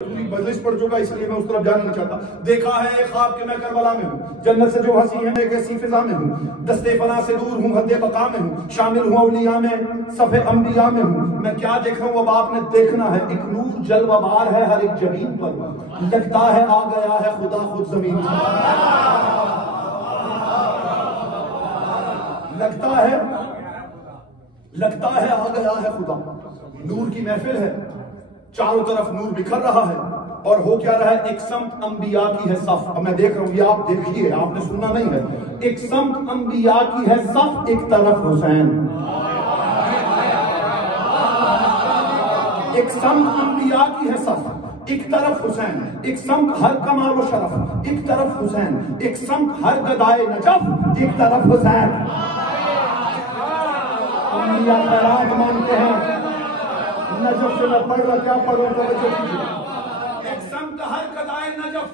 मजलिस पड़ चुका इसलिए मैं उस तरफ जाना नहीं चाहता। देखा है एक ख्वाब कि मैं करबला में हूँ, जन्नत से जो हंसी है मैं एक ऐसी फिजा में हूँ, दस्ते फना से दूर हूँ, हद्दे बका में हूँ, शामिल हूँ औलिया में, सफे अंबिया में हूँ। मैं क्या देख रहा हूँ अब आपने देखना है। एक नूर जलवाबार है हर एक जमीन पर, लगता है आ गया है खुदा खुद जमीन पर। लगता है आ गया है खुदा। नूर की महफिल है, चारों तरफ नूर बिखर रहा है और हो क्या रहा है, एक समत अंबिया की है सफ। अब मैं देख रहा हूं, ये आप देखिए, आपने सुनना नहीं है। एक समत अंबिया की है सफ, एक तरफ हुसैन। एक समत अंबिया की है सफ, एक तरफ हुसैन। एक समत हर कमाल व शरफ, एक तरफ हुसैन। एक समत हर गदाए नजफ, एक तरफ हुसैन। अंबिया खैरात मानते हैं, नजफ से मैं पढ़ रहा, क्या पढ़ रहा हूं? एक समत हर गदाए नजफ,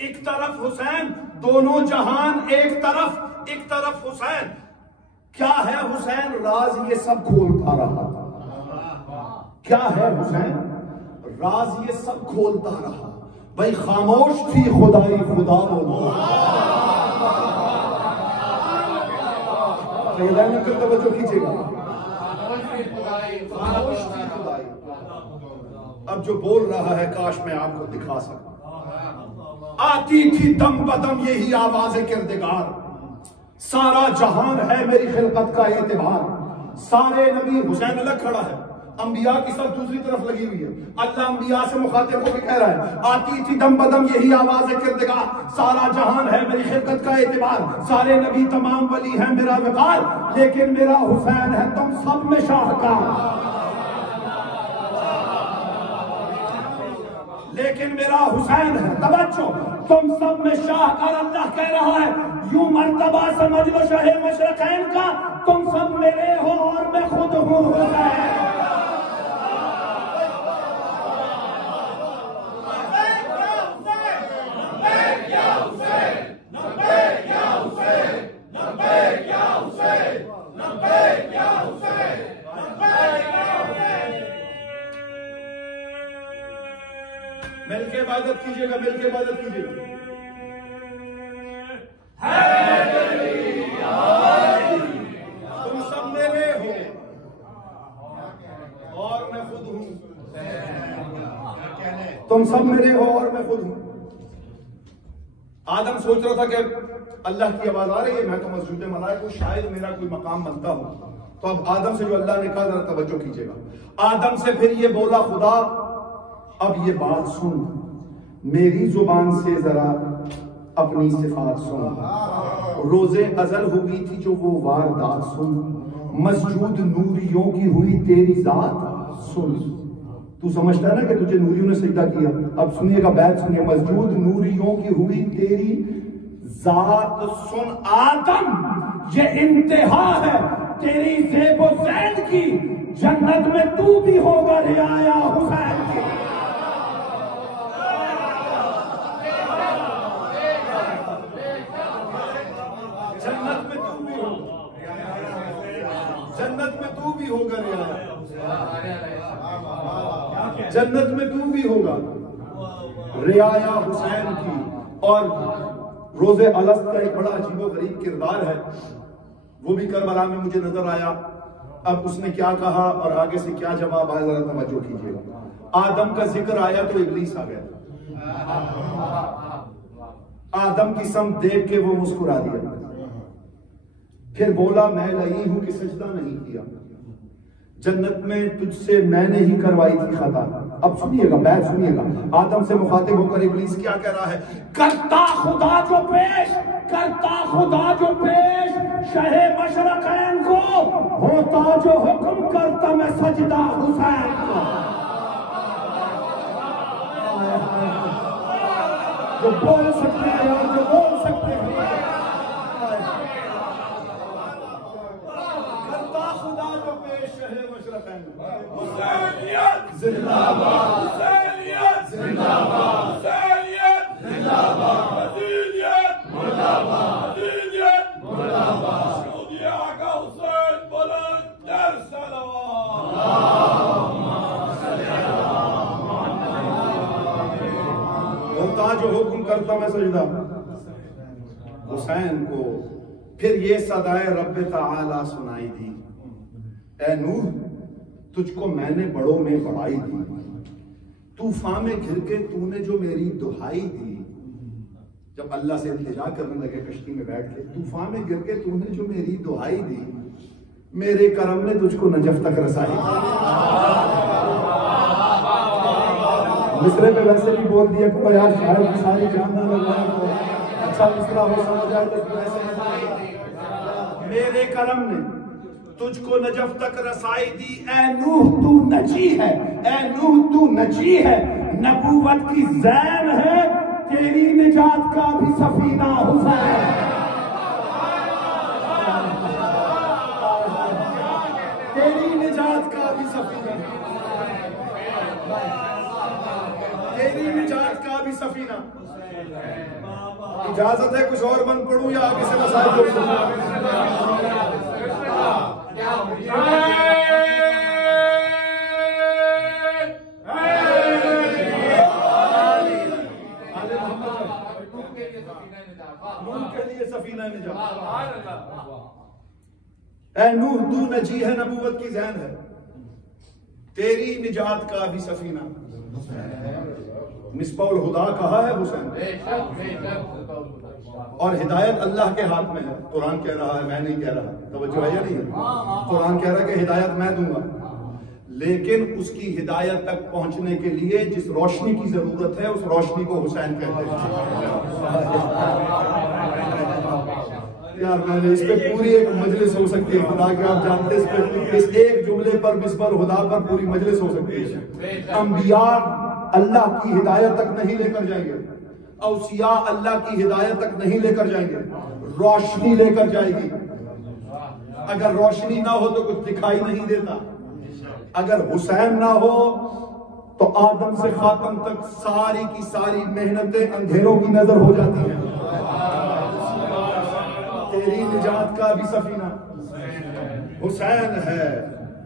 एक तरफ हुसैन। दोनों जहान एक तरफ हुसैन। क्या है हुसैन? राज ये सब खोलता रहा। क्या है हुसैन? राज ये सब खोलता रहा। भाई खामोश थी खुदाई, खुदा बोलता। तवज्जो कीजिएगा। अब जो बोल रहा है काश मैं आपको दिखा सकता। आती थी दम बदम यही आवाज़ किरदगार, सारा जहान है मेरी खिलकत का एतबार। सारे नबी, हुसैन अलग खड़ा है, अंबिया की सब दूसरी तरफ लगी हुई है। अल्लाह अंबिया से मुखातिब होकर कह रहा है, आती थी दम बदम यही आवाज़ किरदगार, सारा जहान है मेरी खिलकत का एतबार। सारे नबी तमाम वली है मेरा वकार, लेकिन मेरा हुसैन है तुम सब में शाहकार। लेकिन मेरा हुसैन है, तवज्जो, तुम सब में शाहकार। अल्लाह कह रहा है, यूं मर्तबा समझ लो शहे मशरकैन का, तुम सब मेरे हो और मैं खुद हूँ हुसैन। मिलके इबादत कीजिएगा, मिलके इबादत कीजिएगा। तुम सब मेरे हो और मैं खुद हूं। तुम सब मेरे हो और मैं खुद हूं। आदम सोच रहा था कि अल्लाह की आवाज आ रही है, मैं तो मस्जिद मलाइक हूं, शायद मेरा कोई मकाम बनता हो। तो अब आदम से जो अल्लाह ने कहा, जरा तवज्जो कीजिएगा। आदम से फिर ये बोला खुदा, अब ये बात सुन, मेरी जुबान से जरा अपनी सिफात सुन। रोजे अजल हुई थी जो वो वारदात सुन, मस्जूद नूरियों की हुई तेरी जात सुन। तू समझता है ना कि तुझे नूरियों ने सजदा किया। अब सुनिएगा, बैत सुनिए, मस्जूद नूरियों की हुई तेरी जात सुन। आदम ये इंतहा है तेरी ज़ेबो ज़ैद की, जन्नत में तू भी होगा रियाया हुसैन की। जन्नत में तू भी होगा, जन्नत में तू भी होगा रियाया, जन्नत में तू भी होगा रियाया हुसैन की। और रोजे अलस्त का एक बड़ा अजीबो गरीब किरदार है, वो भी करबला में मुझे नजर आया। अब उसने क्या कहा और आगे से क्या जवाब आया, जरा तवज्जो कीजिएगा। आदम का जिक्र आया तो इब्लीस आ गया। आदम की सम देख के वो मुस्कुरा दिया, फिर बोला मैं लई हूं कि सजदा नहीं किया, जन्नत में तुझसे मैंने ही करवाई थी खता। अब सुनिएगा, बैठ सुनिएगा, आदम से मुखातिब होकर इब्लीस क्या कह रहा है। करता खुदा जो पेश, करता खुदा जो पेश, शहे मशरकैन को, होता जो हुक्म करता मैं सजदा हुसैन को। जो बोल सकते हैं यार, जो बोल सकते हैं, करता खुदा जो पेश शहे मशरकैन को। हुसैनियत जिंदाबाद, हुसैनियत जिंदाबाद, हुसैनियत जिंदाबाद, मदीनियत मुर्दाबाद, मदीनियत मुर्दाबाद। सऊदिया का हुसैन बुलंद दर सलावत। होता जो हुक्म करता मैं सजदा हुसैन को। फिर ये सदाए रब्बे ताला सुनाई दी, ए नूह तुझको मैंने बड़ों में बढ़ाई दी, तूफान में घिर के तूने जो मेरी दुहाई दी। जब अल्लाह से इल्तिजा करने लगे कश्ती में बैठ के, तूफान में गिर के तूने जो मेरी दुहाई दी, मेरे करम ने तुझको नजफ तक रसाई। मिसरे में वैसे भी बोल दिया कि यार शायद सारी जान ना लग जाए तो अच्छा मिसरा हो समझ आए, तो ऐसे मेरे करम ने तुझको नजफ तक रसाई दी। ए नूह तू नजी है, ए नूह तू नजी है, नबूवत की जैन है, तेरी निजात का भी सफीना हुसैन। तेरी निजात का भी सफीना, तेरी निजात का भी सफीना। इजाजत है कुछ और मन पढ़ूं या आगे से मसाइल के लिए सफीना निजात। ऐ नूह तू नजी है, नबूवत की जैन है, तेरी निजात का भी सफीना। मिसबाउल हुदा कहा है हुसैन, और हिदायत अल्लाह के हाथ में है। कुरान कह रहा है, मैं नहीं कह रहा, तवज्जो है या नहीं है? कुरान कह रहा है कि हिदायत मैं दूंगा, लेकिन उसकी हिदायत तक पहुंचने के लिए जिस रोशनी की जरूरत है उस रोशनी को हुसैन कहते हैं। यार मैंने इस पे पूरी एक मजलिस हो सकती है, खुदा के आप जानते हैं, इस पे इस एक जुमले पर मिसबाउल हुदा पर पूरी मजलिस हो सकती है। अंबिया अल्लाह की हिदायत तक नहीं लेकर जाएंगे, औसिया अल्लाह की हिदायत तक नहीं लेकर जाएंगे, रोशनी लेकर जाएगी। अगर रोशनी ना हो तो कुछ दिखाई नहीं देता। अगर हुसैन ना हो तो आदम से खातम तक सारी की सारी मेहनतें अंधेरों की नजर हो जाती हैं। तेरी निजात का भी सफीना हुसैन है।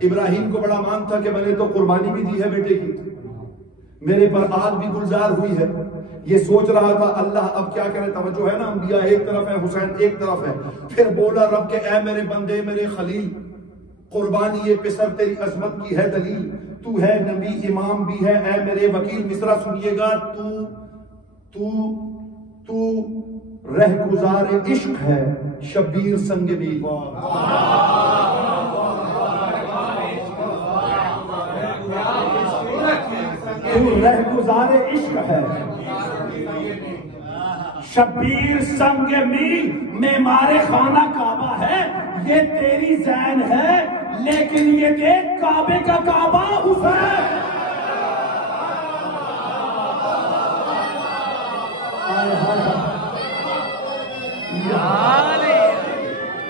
इब्राहिम को बड़ा मान था कि मैंने तो कुर्बानी भी दी है बेटे की, मेरे पर आग भी गुलजार हुई है। ये सोच रहा था अल्लाह अब क्या करे, तवज्जो है ना, अंबिया एक तरफ है, हुसैन एक तरफ है। फिर बोला रब के ऐ मेरे बंदे मेरे खलील, कुर्बानी ये पिसर तेरी अजमत की है दलील, तू है नबी इमाम भी है ऐ मेरे वकील। मिसरा सुनिएगा, तू तू तू रह गुजारे इश्क है शबीर संग भी। तू रह गुजारे इश्क है शबीर संग में मारे खाना काबा है। ये तेरी जैन है लेकिन ये देख काबे का काबा हुसैन।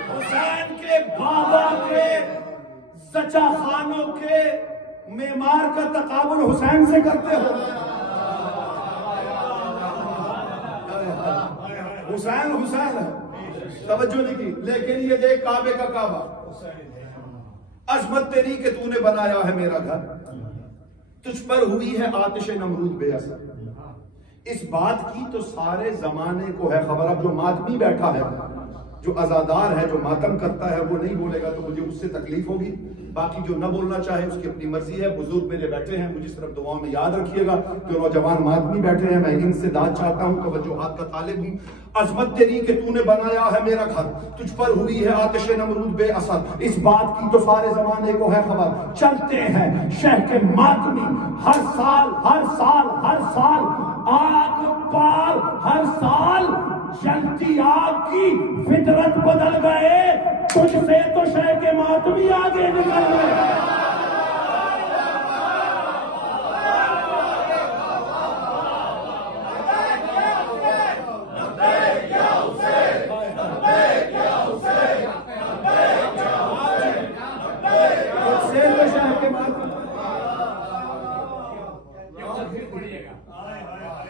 हुसैन के बाबा के सचा खानों के मेमार का तकाबुल हुसैन से करते हो। हुसैन हुसैन है, तवज्जो नहीं की, लेकिन ये देख काबे का काबा। अजमत तेरी के तूने बनाया है मेरा घर, तुझ पर हुई है आतिश नमरूद बेअसर। इस बात की तो सारे जमाने को है खबर। अब जो मातमी बैठा है, जो अजादार है, जो मातम करता है, वो नहीं बोलेगा तो मुझे उससे तकलीफ होगी। बाकी जो न बोलना चाहे उसकी अपनी मर्जी है। बुजुर्ग मेरे बैठे हैं, मुझे सिर्फ दुआओं में याद रखिएगा। जो नौजवान मातमी बैठे हैं, मैं इनसे दाद चाहता हूँ, तवज्जुहात का तालिब हूँ। अजमत तेरी के तूने बनाया है मेरा घर, तुझ पर हुई है आतिश नमरूद बेअसर। इस बात की तो सारे जमाने को है खबर। चलते हैं शह के मातमी हर साल हर साल हर साल, आग पार हर साल, जलती आग की फितरत बदल गए, तुझसे तो शह के मातमी आगे निकल गए।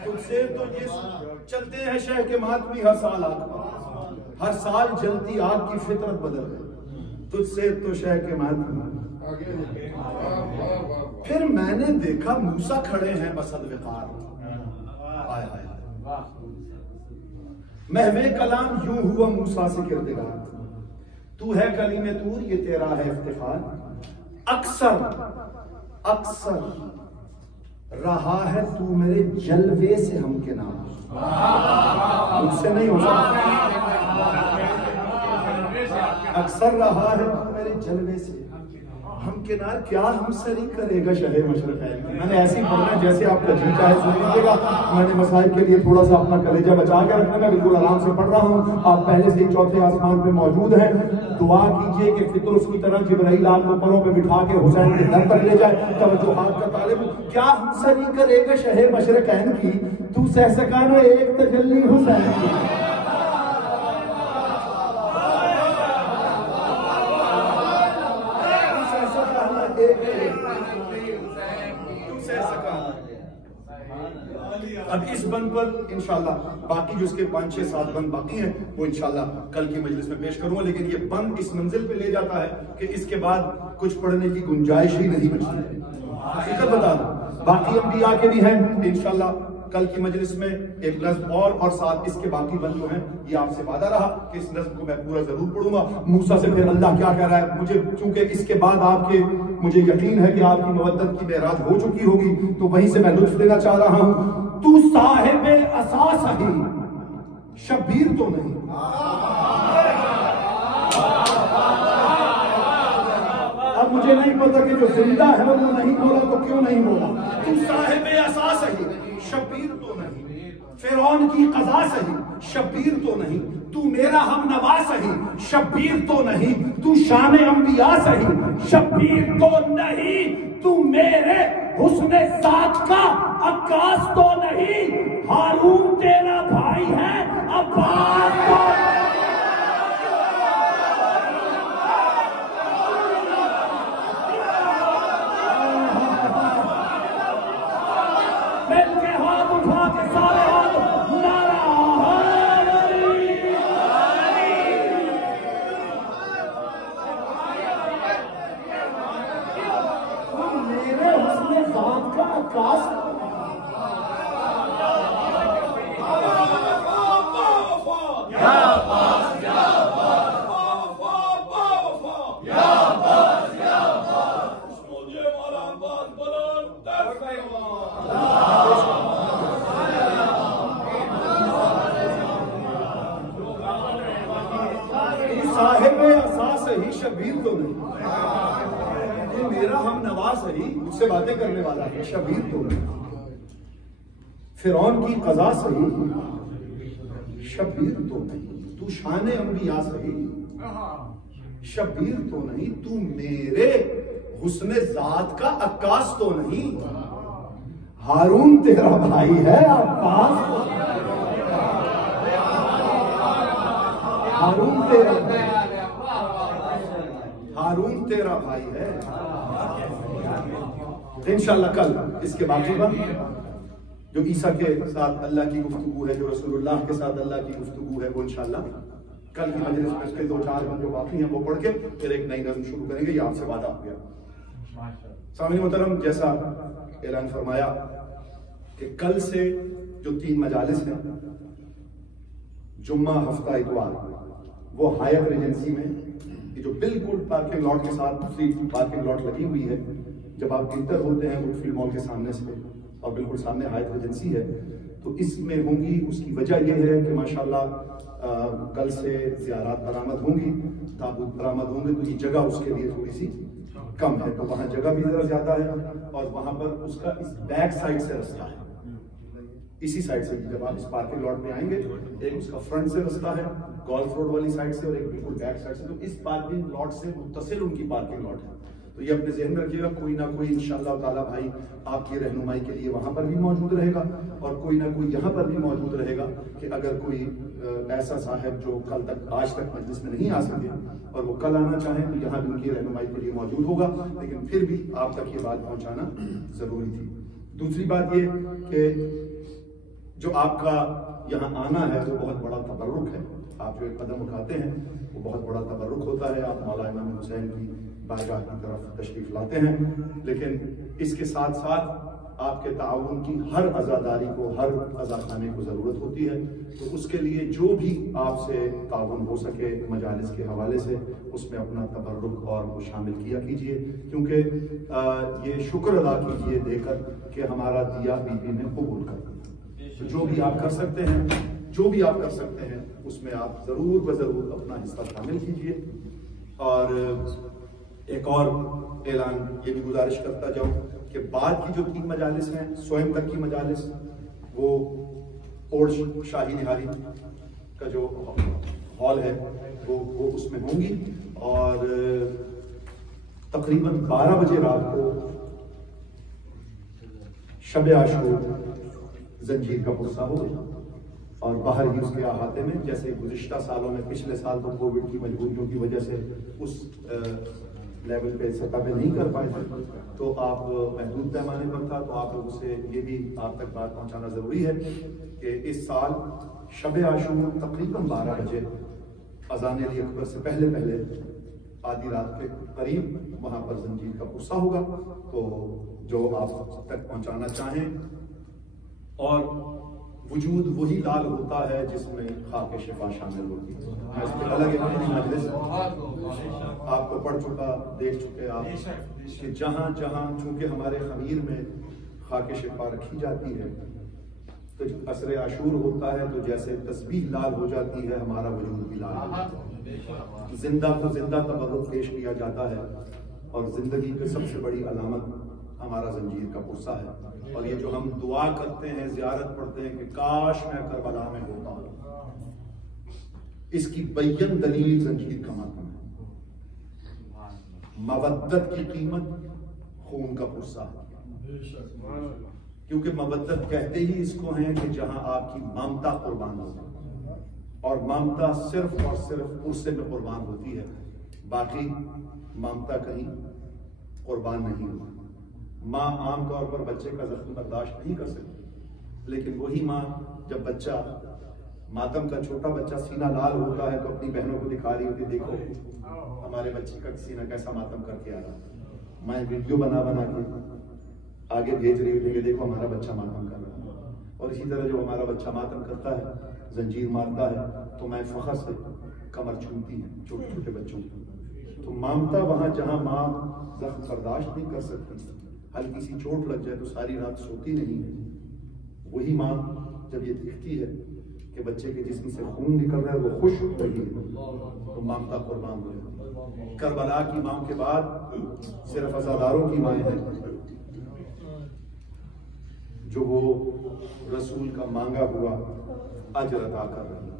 तुझसे तो ये चलते हैं शह के मातमी हर साल आग, हर साल जलती आग की फितरत बदल गई, तुझसे तो शह के मातमी। फिर मैंने देखा मूसा खड़े हैं बसद विकार, हाय हाय महवे कलाम यूं हुआ मूसा से किरदार, तू है कलीमे तूर ये तेरा है इफ्तिखार, अक्सर अक्सर रहा है तू मेरे जलवे से हमकिनार, मुझसे नहीं हो सकता, अक्सर रहा है तू मेरे जलवे से हमकिनार, क्या हमसरी करेगा शहे मशरक़ैन। मैंने ऐसी पढ़ना जैसे आपका जी चाहे सुन लीजिएगा, मैंने मसाइल के लिए थोड़ा सा अपना कलेजा बचा के रखना, मैं बिल्कुल आराम से पढ़ रहा हूँ। आप पहले से चौथे आसमान पे मौजूद हैं, दुआ कीजिए कि फितरुस की तरह जिब्राइल आपको परों पे बिठा के हुसैन के दर पर ले जाए। तवज्जुहात का तालिब, क्या हमसरी करेगा शहे मशरक़ैन की, तू सह सका ना एक तजल्ली हुसैन की। अब इस बंद पर इंशाल्लाह बाकी जो इसके 5, 6, 7 बंद बाकी हैं वो इंशाल्लाह कल की मजलिस में पेश करूंगा, लेकिन ये बंद इस मंजिल पे ले जाता है कि इसके बाद कुछ पढ़ने की गुंजाइश ही नहीं बचती है। हकीकत बता दूं, बाकी अंबिया के भी हैं इंशाल्लाह कल की मजलिस में एक नज़्म और साथ इसके बाकी बंद जो हैं, ये आपसे वादा रहा कि इस नज़्म को मैं पूरा जरूर पढ़ूंगा। मूसा से फिर अल्लाह क्या कह रहा है, मुझे चूंकि इसके बाद आपके मुझे यकीन है कि आपकी मवद्दत की मेराज हो चुकी होगी, तो वहीं से मैं लुत्फ लेना चाह रहा हूं। तू साहिबे असास ही शब्बीर तो नहीं, अब मुझे नहीं पता कि जो जिंदा है वो नहीं बोला तो क्यों नहीं बोला। तू साहिबे असास ही शब्बीर तो नहीं, फिरौन की कज़ा सही शब्बीर तो नहीं, तू मेरा हम नवा सही शब्बीर तो नहीं, तू शान अंबिया सही शब्बीर तो नहीं, तू मेरे हुस्ने साथ का अक्कास तो नहीं, हारून तेरा भाई है अब्बास तो शब्बीर तो नहीं, तू मेरा हम नवाज सही मुझसे बातें करने वाला है शब्बीर तो नहीं, फिरौन की कज़ा सही शब्बीर तो नहीं, तू शान अंबिया सही शब्बीर तो नहीं, तू मेरे हुस्ने जात का अक्कास तो नहीं, हारून तेरा भाई है अब्बास, हारून तेरा भाई है। इंशाल्लाह कल इसके बाकी बंद जो ईसा के साथ अल्लाह की गुफ्तगू है, जो रसूलुल्लाह के साथ अल्लाह की गुफ्तगू है, वो इंशाल्लाह कल की मजलिस में इसके 2-4 बंद जो बाकी हैं वो पढ़ के फिर एक नई नज़्म शुरू करेंगे। ये आपसे वादा हो गया। सामने मोहतरम, जैसा ऐलान फरमाया कि कल से जो 3 मजालिस हैं, जुम्मा, हफ्ता, इतवार, वो हायत रेजेंसी में जो बिल्कुल पार्किंग लॉट के साथ दूसरी पार्किंग लॉट लगी हुई है, जब आप इंटर होते हैं वुडफील्ड मॉल के सामने से और बिल्कुल सामने हायत एजेंसी है, तो इसमें होंगी। उसकी वजह यह है कि माशाल्लाह कल से ज़ियारात बरामद होंगी, ताबूत बरामद होंगे, तो ये जगह उसके लिए थोड़ी सी कम है, तो वहाँ जगह भी ज़रा ज़्यादा है और वहाँ पर उसका इस बैक साइड से रास्ता है, इसी साइड से जब आप इस पार्किंग लॉट में आएंगे, एक उसका फ्रंट से रास्ता है गोल्फ रोड वाली साइड से और एक बिल्कुल बैक साइड से, तो इस पार्किंग लॉट से मुत्तसिल उनकी पार्किंग लॉट है। तो ये अपने ज़हन में रखिएगा, कोई ना कोई इंशाअल्लाह ताला भाई आपकी रहनुमाई के लिए वहाँ पर भी मौजूद रहेगा और कोई ना कोई यहाँ पर भी मौजूद रहेगा कि अगर कोई ऐसा साहब जो कल तक आज तक मजलिस में नहीं आ सके और वो कल आना चाहें तो यहाँ भी उनकी रहनुमाई के लिए मौजूद होगा, लेकिन फिर भी आप तक ये बात पहुँचाना ज़रूरी थी। दूसरी बात ये कि जो आपका यहाँ आना है वो बहुत बड़ा तबर्रुक है, आप जो एक कदम उठाते हैं वो बहुत बड़ा तबर्रुक होता है, आप मौला इमाम हुसैन की बारगाह की तरफ तशरीफ लाते हैं, लेकिन इसके साथ साथ आपके ताउन की हर अज़ादारी को, हर अज़ाखाने को ज़रूरत होती है। तो उसके लिए जो भी आपसे ताउन हो सके मजालिस के हवाले से, उसमें अपना तबर्रुक और वो शामिल किया कीजिए, क्योंकि ये शुक्र अदा कीजिए देकर कि हमारा दिया बीबी ने कबूल कर दिया। तो जो भी आप कर सकते हैं, जो भी आप कर सकते हैं, उसमें आप ज़रूर व ज़रूर अपना हिस्सा शामिल कीजिए। और एक और ऐलान ये भी गुजारिश करता जाऊँ कि बाद की जो 3 मजालिस हैं, स्वयं तक की मजालिस, वो ओल्ड शाही निहारी का जो हॉल है वो उसमें होंगी। और तकरीबन 12 बजे रात को शब आशूर जंजीर का पुरसा होगा। और बाहर ही उसके अहाते में, जैसे गुज़िश्ता सालों में, पिछले साल तो कोविड की मजबूरियों की वजह से उस लेवल पे, सतह पे नहीं कर पाए थे, तो आप महदूद पैमाने पर था, तो आप लोगों से ये भी आप तक बात पहुंचाना जरूरी है कि इस साल शब आशूर तकरीबन 12 बजे अज़ान अली अकबर से पहले पहले आधी रात के करीब वहां पर जंजीर का पुरसा होगा। तो जो आप तक पहुंचाना चाहें, और वजूद वही लाल होता है जिसमें खाके शिफा शामिल होती है। मैं इस पर अलग एक मजलिस आपको पढ़ चुका, देख चुके आप कि जहाँ जहाँ चूंकि हमारे खमीर में खाके शिफा रखी जाती है, तो असर आशूर होता है तो जैसे तस्बीह लाल हो जाती है, हमारा वजूद भी लाल होता है। जिंदा को जिंदा तबर्रुक पेश किया जाता है, और जिंदगी की सबसे बड़ी अलामत हमारा जंजीर का पुरसा है। और ये जो हम दुआ करते हैं, ज़ियारत पढ़ते हैं कि काश मैं करबला में होता हूं, इसकी बय्यन दलील जंजीर का मातम है। मवद्दत की कीमत खून का पुरसा है, क्योंकि मवद्दत कहते ही इसको हैं कि जहां आपकी ममता कुर्बान हो, और ममता सिर्फ और सिर्फ पुरसे में कुर्बान होती है, बाकी ममता कहीं कुर्बान नहीं होती। माँ आमतौर पर बच्चे का जख्म बर्दाश्त नहीं कर सकती, लेकिन वही माँ जब बच्चा, मातम का छोटा बच्चा सीना लाल होता है, तो अपनी बहनों को दिखा रही होती, देखो हमारे बच्चे का सीना कैसा मातम करके आ रहा। माँ वीडियो बना बना के आगे भेज रही होती है कि देखो हमारा बच्चा मातम कर रहा है। और इसी तरह जो हमारा बच्चा मातम करता है, जंजीर मारता है, तो मैं फख्र से कमर छूती है छोटे छोटे बच्चों की। तो ममता वहां जहां माँ जख्म बर्दाश्त नहीं कर सकती, हल्की सी चोट लग जाए तो सारी रात सोती नहीं है, वही माँ जब ये देखती है कि बच्चे के जिस्म से खून निकल रहा है, वो खुश हो रही है, तो ममता कुर्बान हो जाती है। करबला की माँ के बाद सिर्फ अज़ादारों की माएँ हैं जो वो रसूल का मांगा हुआ अजर अदा कर रही है।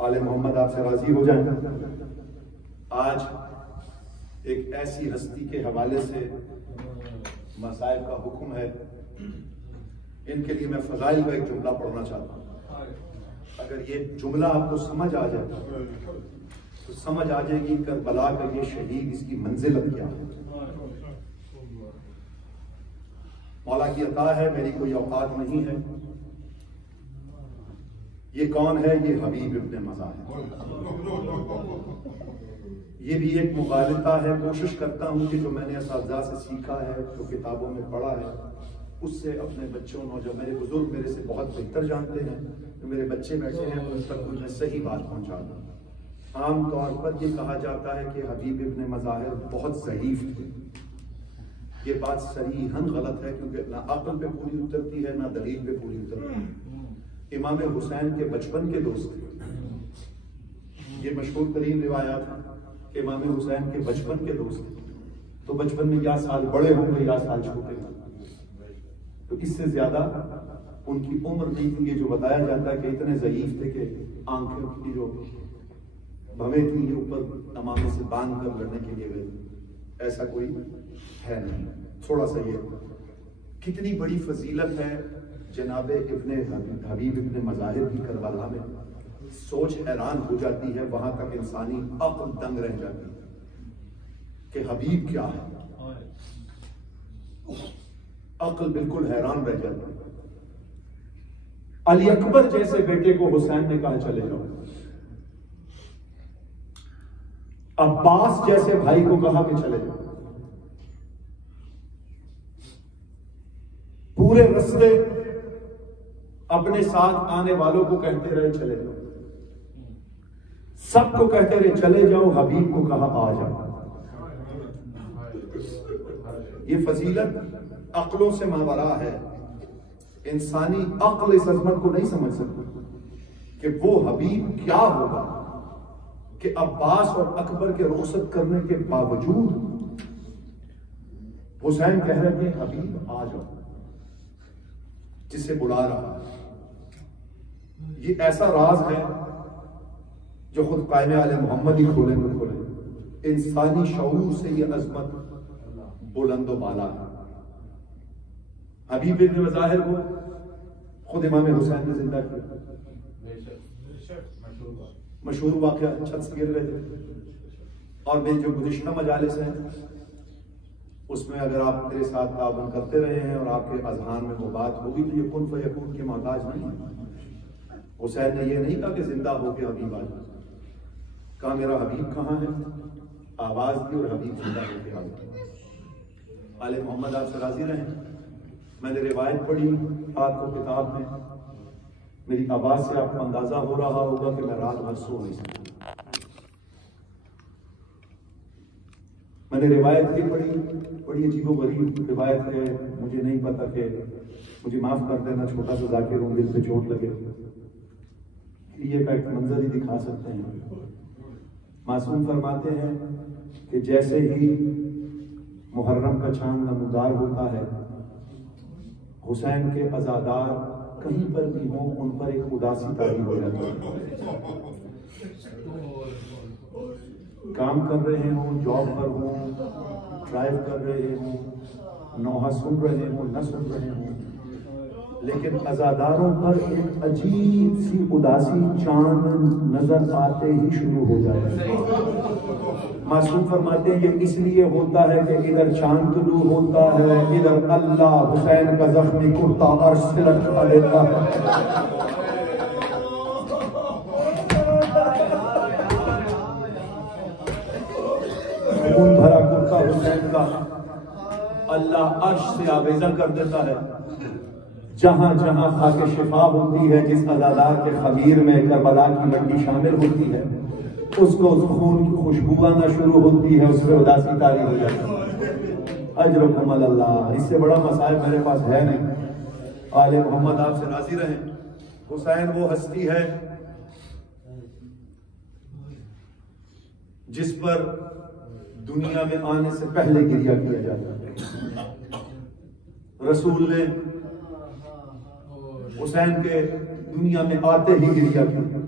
आले मोहम्मद आपसे राजी हो जाए। आज एक ऐसी हस्ती के हवाले से मसाइब का हुक्म है, इनके लिए मैं फजाइल का एक जुमला पढ़ना चाहता हूँ। अगर ये जुमला आपको समझ आ जाए तो समझ आ जाएगी करबला का ये शहीद, इसकी मंजिलत क्या है। मौला की अता है, मेरी कोई औकात नहीं है। ये कौन है? ये हबीब इब्ने मज़ा है। ये भी एक मुगालता है। कोशिश करता हूँ कि जो मैंने असातिज़ा से सीखा है, जो किताबों में पढ़ा है, उससे अपने बच्चों, जो मेरे बुजुर्ग मेरे से बहुत बेहतर जानते हैं, जो मेरे बच्चे बैठे हैं, उन तक मैं सही बात पहुँचा दूँ। आम तौर पर ये कहा जाता है कि हबीब इब्ने मज़ाहिर बहुत ज़ईफ़ थे। ये बात सरीहन गलत है, क्योंकि ना अक्ल पे पूरी उतरती है, ना दलील पे पूरी उतरती है। इमाम हुसैन के बचपन के दोस्त थे। ये मशहूर तरीन रिवायात है कि इमाम हुसैन के बचपन के दोस्त थे। तो बचपन में या साल बड़े होंगे या साल छोटे होंगे, तो इससे ज्यादा उनकी उम्र नहीं थी। ये जो बताया जाता है कि इतने ज़ईफ थे कि आंखों की जो भवें थी ये ऊपर अमामे से बांध कर लड़ने के लिए गए, ऐसा कोई है नहीं। थोड़ा सा ये कितनी बड़ी फजीलत है जनाब इब्ने हबीब इब्ने मज़ाहिर की करबला में, सोच हैरान हो जाती है। वहां तक इंसानी अक्ल दंग रह जाती है कि हबीब क्या है। अक्ल बिल्कुल हैरान रह जाती है। अली अकबर जैसे बेटे को हुसैन ने कहा चले जाओ, अब्बास जैसे भाई को कहा कि चले जाओ, पूरे रास्ते अपने साथ आने वालों को कहते रहे चले जाओ, सबको कहते रहे चले जाओ, हबीब को कहा आ जाओ। ये फजीलत अक्लों से मावरा है। इंसानी अक्ल इस अजमत को नहीं समझ सकती कि वो हबीब क्या होगा कि अब्बास और अकबर के रुखसत करने के बावजूद हुसैन कह रहे थे हबीब आ जाओ, जिसे बुला रहा है। ये ऐसा राज है जो खुद कायम आले मोहम्मद ही खोले तो खोले। इंसानी शऊर से ये अजमत बुलंदो बाला है। हबीब इब्न मज़ाहिर को खुद इमाम हुसैन ने जिंदा किया। मशहूर वाक़या, छत से गिर गए थे। और मेरी जो गुज़िश्ता मजालिस हैं उसमें अगर आप मेरे साथ ताबन करते रहे हैं और आपके अज़हान में वो बात होगी तो ये कुन फयकून के मोहताज नहीं है। हुसैन ने ये नहीं कहा कि जिंदा होके हबीब आ जाए, कहा मेरा हबीब कहाँ है, आवाज दी और हबीब जिंदा होके आ गया। आले मोहम्मद आपसे राजी रहे। मैंने रिवायत पढ़ी रात को किताब में, मेरी आवाज से आपको अंदाजा हो रहा होगा कि मैं रात भर सो नहीं सकता। मैंने रिवायत ये पढ़ी, बड़ी अजीबोगरीब रिवायत है, मुझे नहीं पता कि मुझे माफ कर देना, छोटा सा जाकिर हूं, दिल पे चोट लगे, ये का एक मंजर ही दिखा सकते हैं। मासूम फरमाते हैं कि जैसे ही मुहर्रम का चांद नमूदार होता है, हुसैन के अज़ादार कहीं पर भी हों उन पर एक उदासी तारी हो जाती है। काम कर रहे हों, जॉब पर हों, ड्राइव कर रहे हों, नौहा सुन रहे हों, न सुन रहे हों, लेकिन अज़ादारों पर एक अजीब सी उदासी चांद नजर आते ही शुरू हो जाता है। मासूम फरमाते हैं ये इसलिए होता है कि इधर चांद तुलू होता है, इधर अल्लाह हुसैन का जख्मी कुर्ता अर्श से लटका देता है। खून भरा कुर्ता हुसैन का अल्लाह अर्श से आवेजा कर देता है। जहां जहां खाके शिफा होती है, जिस अज़ादार के खमीर में करबला की मट्टी शामिल होती है, उसको उस खून की खुशबू आना शुरू होती है, उसमें उदासी तारी हो जाती है। अजरुकुम अल्लाह। इससे बड़ा मसाइब मेरे पास है नहीं। आले मोहम्मद आपसे राजी रहे। हुसैन वो हस्ती है जिस पर दुनिया में आने से पहले गिरिया किया जाता है। रसूल ने हुसैन के दुनिया में आते ही गिरिया किया।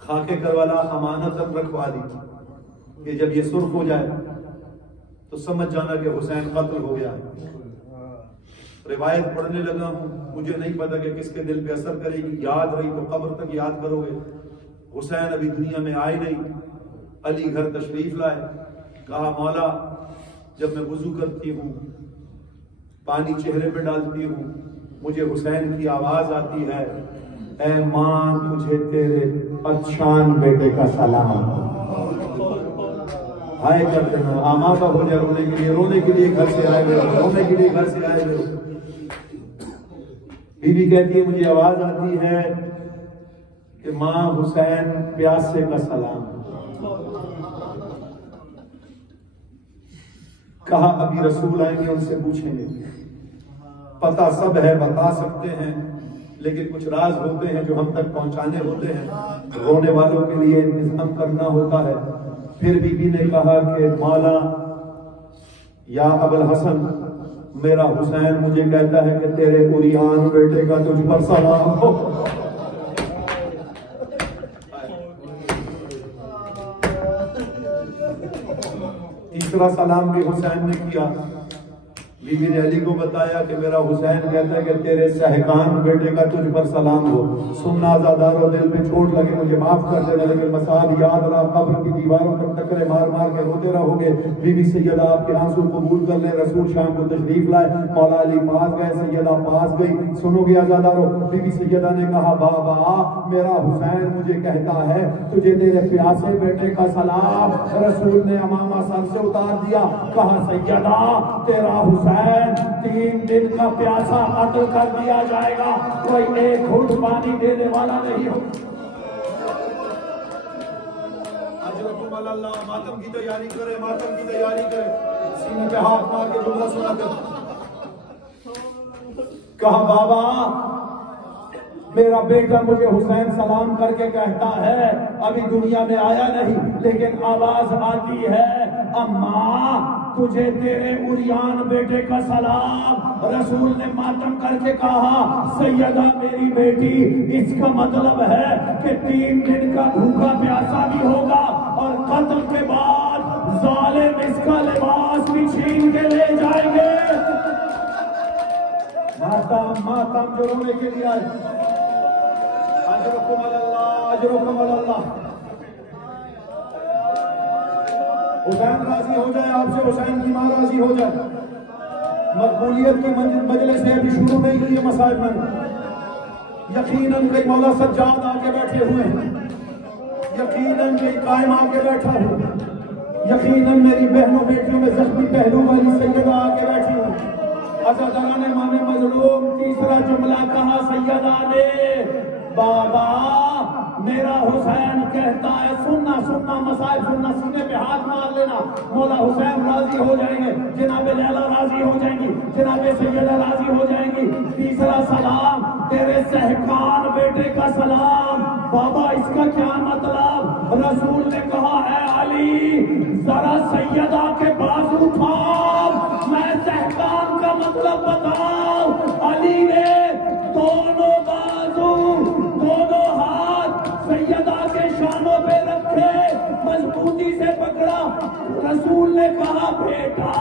खाके करवाला अमानत रखवा दी कि जब ये सुर्ख हो जाए तो समझ जाना कि हुसैन कत्ल हो गया है। रिवायत पढ़ने लगा हूं, मुझे नहीं पता कि किसके दिल पे असर करेगी, याद रही तो कब्र तक याद करोगे। हुसैन अभी दुनिया में आए नहीं, अली घर तशरीफ लाए। कहा मौला जब मैं वुजू करती हूँ, पानी चेहरे पे डालती हूँ, मुझे हुसैन की आवाज आती है, ऐ मां तुझे तेरे अच्छान बेटे का सलाम। हाय कर देना, आमा का हो जाए रोने के लिए, रोने के लिए घर से आए हुए, रोने के लिए घर से आए हुए। बीवी कहती है मुझे आवाज आती है कि मां हुसैन प्यासे का सलाम। कहा अभी रसूल आएंगे, उनसे पूछेंगे। पता सब है, बता सकते हैं, लेकिन कुछ राज होते हैं जो हम तक पहुंचाने होते हैं, रोने वालों के लिए इंतजाम करना होता है। फिर बीबी ने कहा कि मौला या अबुल हसन, मेरा हुसैन मुझे कहता है कि तेरे उरियान बेटे का तुझ पर सलाम हो। तीसरा सलाम भी हुसैन ने किया। बीबी ने अली को बताया कि मेरा हुसैन कहता है कि तेरे सहकान बेटे का तुझ पर सलाम हो। सुनना आजादारो, दिल पे चोट लगे मुझे माफ कर देना, लेकिन मसाब याद रहा, कब्र की दीवारों पर टकरे मार मार के रोते रहोगे। बीबी सैयदा आपके आंसू कबूल कर ले। रसूल शाम को तशरीफ लाए, मौला अली पास गए, सैयदा पास गई। सुनोगे आजादारो, बीबी सैयदा ने कहा बाबा मेरा हुसैन मुझे कहता है तुझे तेरे प्यासे बेटे का सलाम। रसूल ने अमामा सर से उतार दिया, कहा सैयदा तेरा हुसैन हुसैन 3 दिन का प्यासा कत्ल कर दिया जाएगा, कोई एक घूंट पानी देने वाला नहीं हो। अल्लाह मातम की तैयारी करे, मातम की तैयारी करे, सीने पे हाथ मार के जुमला सुनाते। कहा बाबा मेरा बेटा मुझे हुसैन सलाम करके कहता है, अभी दुनिया में आया नहीं लेकिन आवाज आती है, अम्मा तुझे तेरे उरियान बेटे का सलाम। रसूल ने मातम करके कहा, सैयदा मेरी बेटी, इसका मतलब है कि 3 दिन का भूखा प्यासा भी होगा और कत्ल के बाद जालिम इसका लिबास भी छीन के ले जाएंगे। मातम मातम जो रोने के लिए आए, अजरुकुम अल्लाह, अजरुकुम अल्लाह। हुसैन राजी हो जाए आपसे, हुसैन की मां राजी हो जाए। मकबूलियत की मजलिस से अभी शुरू नहीं की है मसाइब में। यकीनन कई मौला सज्जाद आके बैठे हुए हैं, यकीनन कई कायम आके बैठा है, यकीनन मेरी बहनों बेटियों में जख्मी पहलू वाली सैयदा आके बैठी हूँ। अज़ादाराने माने मजलूम तीसरा जुमला कहा सैयदा ने, बाबा मेरा हुसैन कहता है, सुनना सुनना मसाइब सुनना, सीने पे हाथ मार लेना, मौला हुसैन राजी हो जाएंगे, जनाबे लैला राजी हो जाएंगी, जनाबे सैयदा राजी हो जाएंगी। तीसरा सलाम तेरे सहकान बेटे का सलाम। बाबा इसका क्या मतलब? रसूल ने कहा है अली जरा सैयदा के बाजू उठाओ, मैं सहकान का मतलब बताओ। अली ने दोनों बाजू दोनों हाथ सैयदा के शानों पे रखे, मजबूती से पकड़ा। रसूल ने कहा बेटा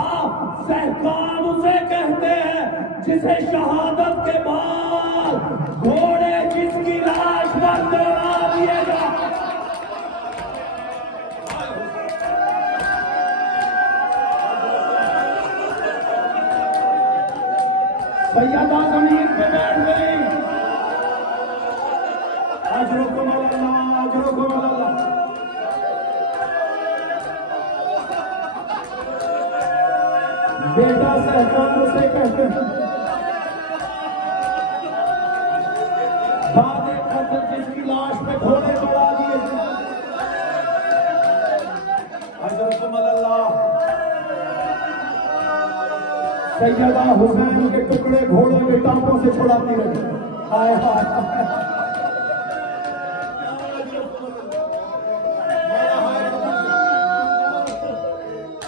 सहकान उसे कहते हैं जिसे शहादत के बाद घोड़े जिसकी लाश पर दौड़ा दिए जाए। सैयदा जमीन पे बैठ गई। अजरुकुम अल्लाह, अजरुकुम अल्लाह। बेटा सहकान उसे कहते हैं बाद कत्ल जिसकी लाश पे घोड़े दौड़ा दिए। अजरुकुम अल्लाह। सैयदा हुसैन के टुकड़े घोड़ों के टांकों से छुड़ाती रही। हाय हाय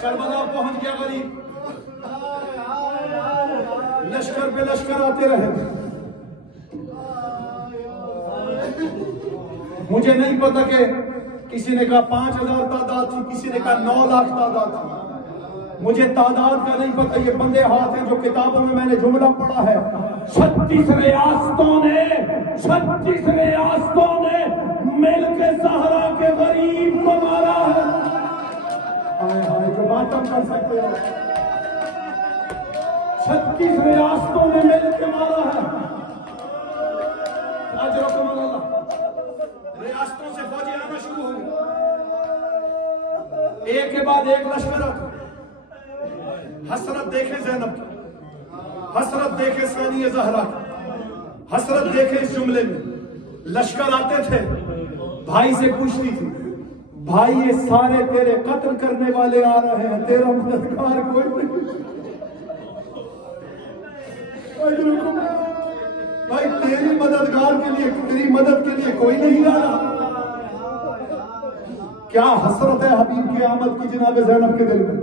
करबला पहुंच गया गरीब, लश्कर पे लश्कर आते रहे। मुझे नहीं पता कि किसी ने कहा 5000 तादाद थी, किसी ने कहा 9 लाख तादाद थी, मुझे तादाद का नहीं पता। ये बंदे हाथ हैं जो किताबों में मैंने जुमला पढ़ा है। 36 रियासतों ने मिल के सहरा के गरीब को मारा है। हाय हाय जो मातम कर सकते हो। 36 रियासतों ने मिल के मारा है। रियासतों से फौजी आना शुरू हो गए, एक के बाद एक लश्कर आता। हसरत देखे ज़ैनब की, हसरत देखे सानिया ज़हरा की, हसरत देखे इस जुमले में। लश्कर आते थे, भाई से पूछती थी, भाई ये सारे तेरे कत्ल करने वाले आ रहे हैं, तेरा मददगार कोई नहीं। भाई तेरी मददगार के लिए, तेरी मदद के लिए कोई नहीं आ रहा। क्या हसरत है हबीब की आमद की जनाब ज़ैनब के दिल में।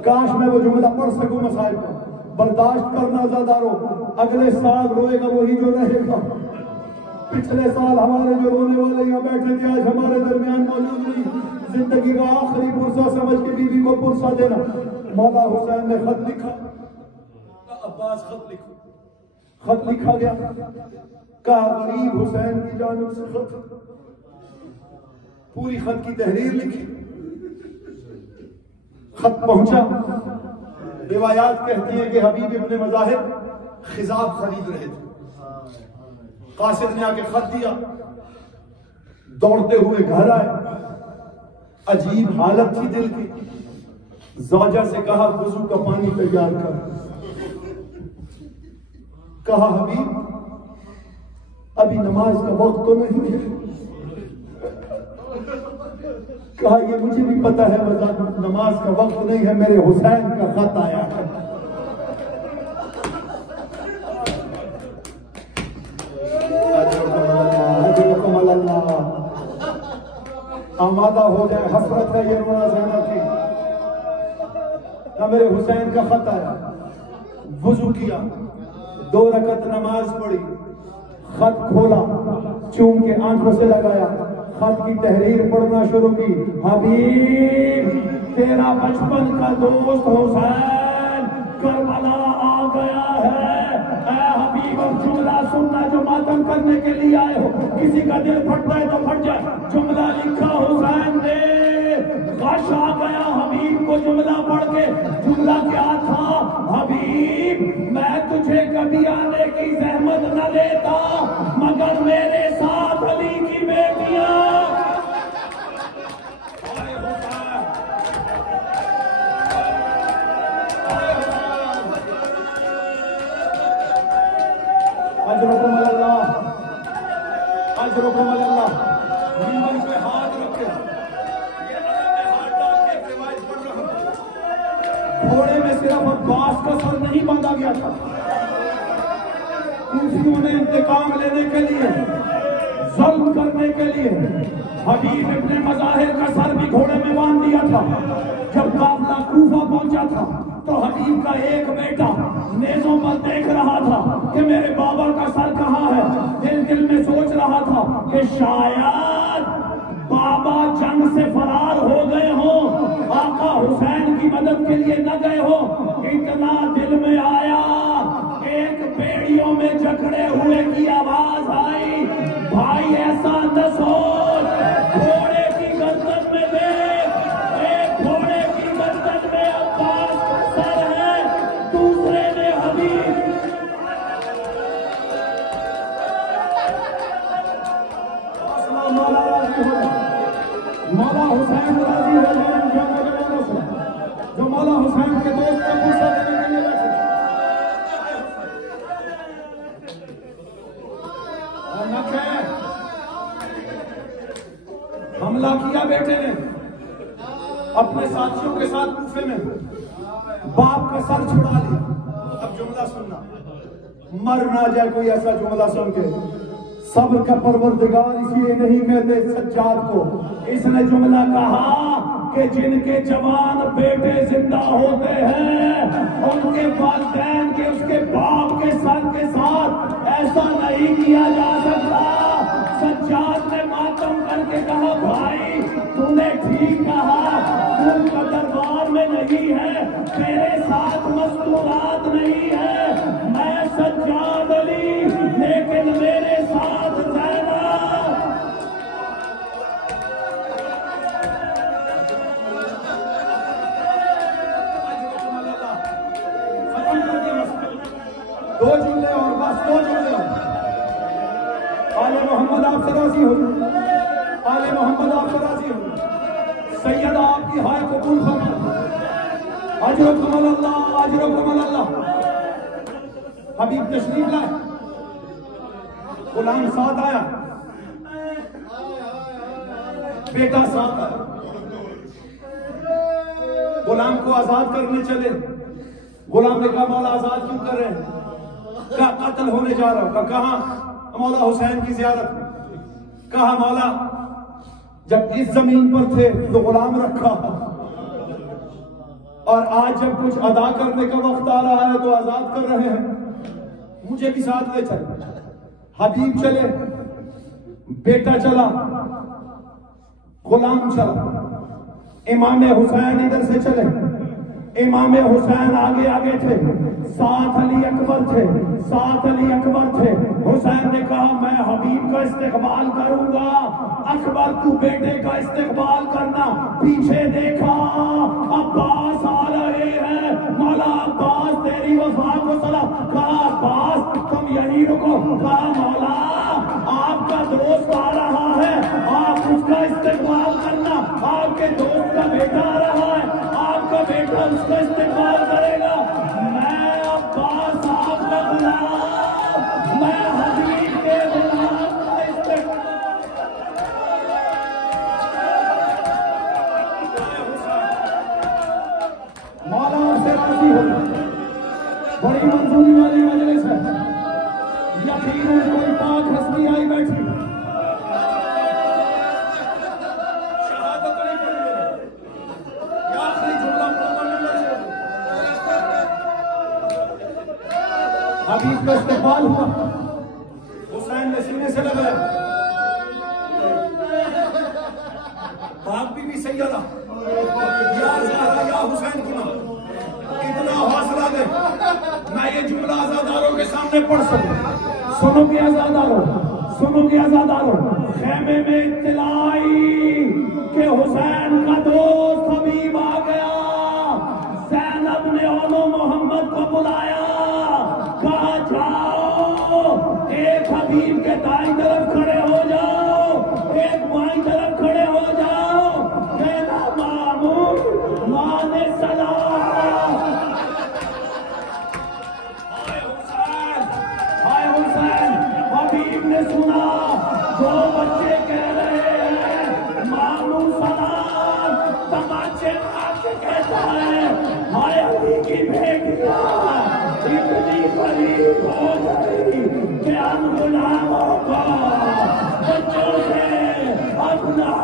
काश मैं वो जुमला पढ़ सकूं मसाइल का। बर्दाश्त करना ज़ादारो, अगले साल रोएगा वही जो रहेगा। पिछले साल हमारे जो रोने वाले यहाँ बैठे थे आज हमारे दरमियान मौजूद नहीं। जिंदगी का आखिरी पुरसा समझ के बीवी को पुरसा देना। मौला हुसैन ने खत लिखा, अब्बास खत लिखो। खत लिखा गया, कहा गरीब हुसैन की जानिब से खत। पूरी खत की तहरीर लिखी, खत पहुंचा। रिवायात कहती है कि हबीब इब्ने मज़ाहिब खिजाब खरीद रहे थे। कासिद ने आके खत दिया, दौड़ते हुए घर आए। अजीब हालत थी दिल की। ज़ौजा से कहा वुज़ू का पानी तैयार कर। कहा हबीब अभी नमाज का वक्त तो नहीं है। कहा ये मुझे भी पता है नमाज का वक्त नहीं है, मेरे हुसैन का खत आया है। आमादा हो जाए, हसरत है ये रोना ज़ैनब की, ना मेरे हुसैन का खत आया। वुजू किया, 2 रकत नमाज पढ़ी, खत खोला, चूम के आंखों से लगाया, खत की तहरीर पढ़ना शुरू की। हबीब तेरा बचपन का दोस्त हुसैन करबला आ गया है। हबीब अब जुमला सुनना जो मातम करने के लिए आए हो, किसी का दिल फटता है तो फट जाए। जुमला लिखा हुसैन ने, गश आ गया हबीब को जुमला पढ़ के। जुमला क्या था? हबीब मैं तुझे कभी आने की जहमत न देता मगर मेरे साथ अली की बेटियां। अजरुकुम अल्लाह, अजरुकुम अल्लाह। मीमन पे हाथ रखे, ये हाथ डाल के रिवाज पढ़ रहा। घोड़े में सिर्फ अब्बास का सर नहीं बांधा गया था, कुर्सियों ने इंतकाम लेने के लिए, जुल्म करने के लिए हबीब इब्ने मज़ाहिर का सर भी घोड़े में बांध दिया था। जब काफिला कूफा पहुंचा था तो हबीब का एक बेटा नेज़ों पर देख रहा था कि मेरे बाबा का सर कहाँ है। दिल दिल में सोच रहा था कि शायद बाबा जंग से फरार हो गए हो, आका हुसैन की मदद के लिए न गए हो। इतना दिल में आया, एक बेड़ियों में जकड़े हुए की आवाज आई, भाई ऐसा न सोच, घोड़े की गर्दन में देख, एक घोड़े की गर्दन में अब्बास का सर है, दूसरे ने हबीब। मौला हुसैन राजी हो जाए, जो मौला हुसैन के दोस्त का गुस्सा देने के लिए बैठे। हमला किया बेटे ने अपने साथियों के साथ कूफे में, बाप का सर छुड़ा लिया। अब जुमला सुनना, मर ना जाए कोई ऐसा जुमला सुन के। सब्र का परवरदिगार इसलिए नहीं कहते सज्जाद को, इसने जुमला कहा कि जिनके जवान बेटे जिंदा होते हैं उनके वालिदैन के, उसके बाप के सर के साथ ऐसा नहीं किया जा सकता। सज्जाद ने मातम करके कहा, भाई तूने ठीक कहा, तू दरबार में नहीं है, तेरे साथ मस्तूरात नहीं है, मैं सज्जाद अली, लेकिन मेरे साथ ज़ैनब। दो जुमले और बस, 2 जुमले और। आले मोहम्मद आपसे राजी हो, आले मोहम्मद आपसे राजी हो, सैयद आपकी हाय कबूल फरमा। अजरुकुम अल्लाह, अजरुकुम अल्लाह। हबीब तशरीफ लाए, गुलाम साथ आया, बेटा साथ आया। गुलाम को आजाद करने चले। गुलाम ने कहा, मौला आजाद क्यों कर रहे हैं? क्या कत्ल होने जा रहा हूं? कहा मौला हुसैन की ज़ियारत। कहा मौला जब इस जमीन पर थे तो गुलाम रखा, और आज जब कुछ अदा करने का वक्त आ रहा है तो आजाद कर रहे हैं, मुझे भी साथ ले चल। हबीब चले, बेटा चला, गुलाम चला, इमाम हुसैन इधर से चले। इमाम हुसैन आगे आगे थे, साथ अली अकबर थे, साथ अली अकबर थे। हुसैन ने कहा, मैं हबीब का इस्तेकबाल करूंगा, अकबर तू बेटे का इस्तेकबाल करना। पीछे देखा, अब्बास आ रहे हैं। मौला अब्बास तेरी वफा को सलाम। कहा अब्बास तुम यहीं रुको। कहा मौला आपका दोस्त आ रहा है, आप उसका इस्तेकबाल करना, आपके दोस्त का बेटा आ रहा है, आपका बेटा उसका इस्तेकबाल करेगा। मैं अब्बास आपका गुलाम। इकबाल हुसैन ने सीने से लगाया, बाप भी सैयदा या ज़हरा या हुसैन की मां, इतना हौसला दे मैं ये जुमला आजादारों के सामने पढ़ सकूं। सुनो के आजादारों, सुनो के आजादारों, खेमे में इत्तला आई कि हुसैन का दोस्त हबीब आ गया। ज़ैनब ने ओलो मोहम्मद को बुलाया, कहा जाओ एक हबीब के दाईं तरफ खड़े हो जाओ, एक बाईं तरफ खड़े हो जाओ, कहना मामून माने सलाम। हाय हुसैन, हबीब ने सुना दो बच्चे कह रहे हैं मामून सलाम, तमाचे मार के कहता है हाय अली की बेटियां इतनी करीब हो गई कि हम गुलामों को बच्चों से अपना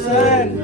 Hussein,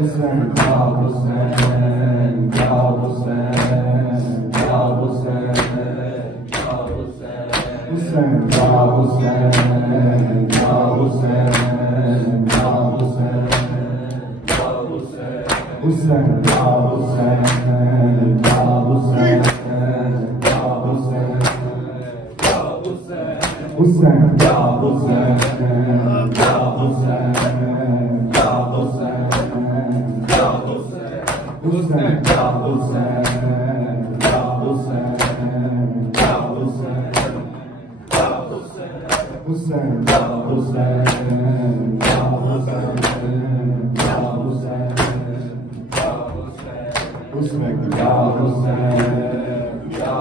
हुसैन या हुसैन या हुसैन या हुसैन या हुसैन या हुसैन या हुसैन या हुसैन हुसैन या हुसैन या हुसैन या हुसैन हुसैन या हुसैन या हुसैन या हुसैन या हुसैन हुसैन या हुसैन या हुसैन या हुसैन हुसैन या हुसैन या हुसैन या हुसैन हुसैन या हुसैन या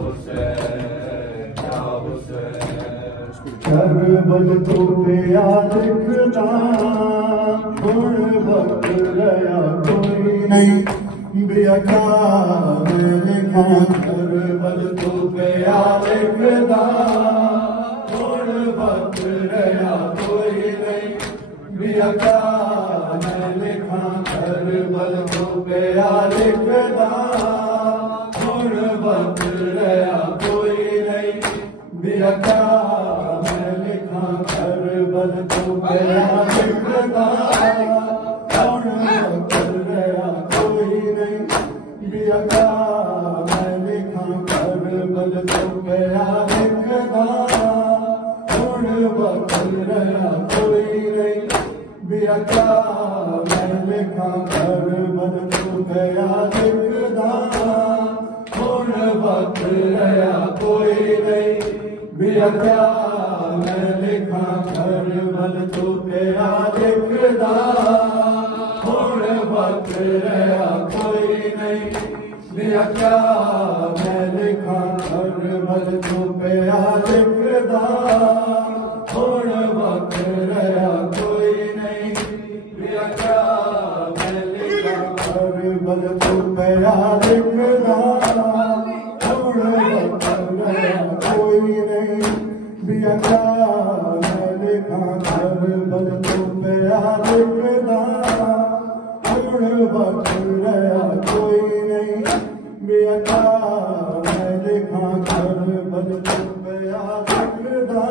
हुसैन या हुसैन करबल तो पे लिखना गुण वक्त रहा कोई नहीं बेअका मैं लिखा करबल तो पे लिखना गुण वक्त रहा कोई नहीं बेअका मैं लिखा करबल तो पे लिखना गुण वक्त रहा कोई नहीं बेअका मैं लिखा करबल तो पे लिखना गुण वक्त रहा कोई नहीं बेअका मैं लिखा करबल तो पे लिखना गुण वक्त रहा कोई नहीं बेअका मैं लिखा करबल तो पे लिखना गुण वक्त रहा कोई नहीं बेअका मैं लिखा करबल तो पे लिखना गुण वक्त रहा कोई नहीं बेअका मैं लिखा करबल तो पे लिखना गुण वक्त रहा कोई नहीं बेअका मैं लिखा करबल तो पे लिखना गुण वक्त रहा कोई नहीं बेअका मैं लिखा करबल तो पे लिखना गुण वक्त रहा कोई नहीं बेअका मैं लिखा करबल तो पे लिखना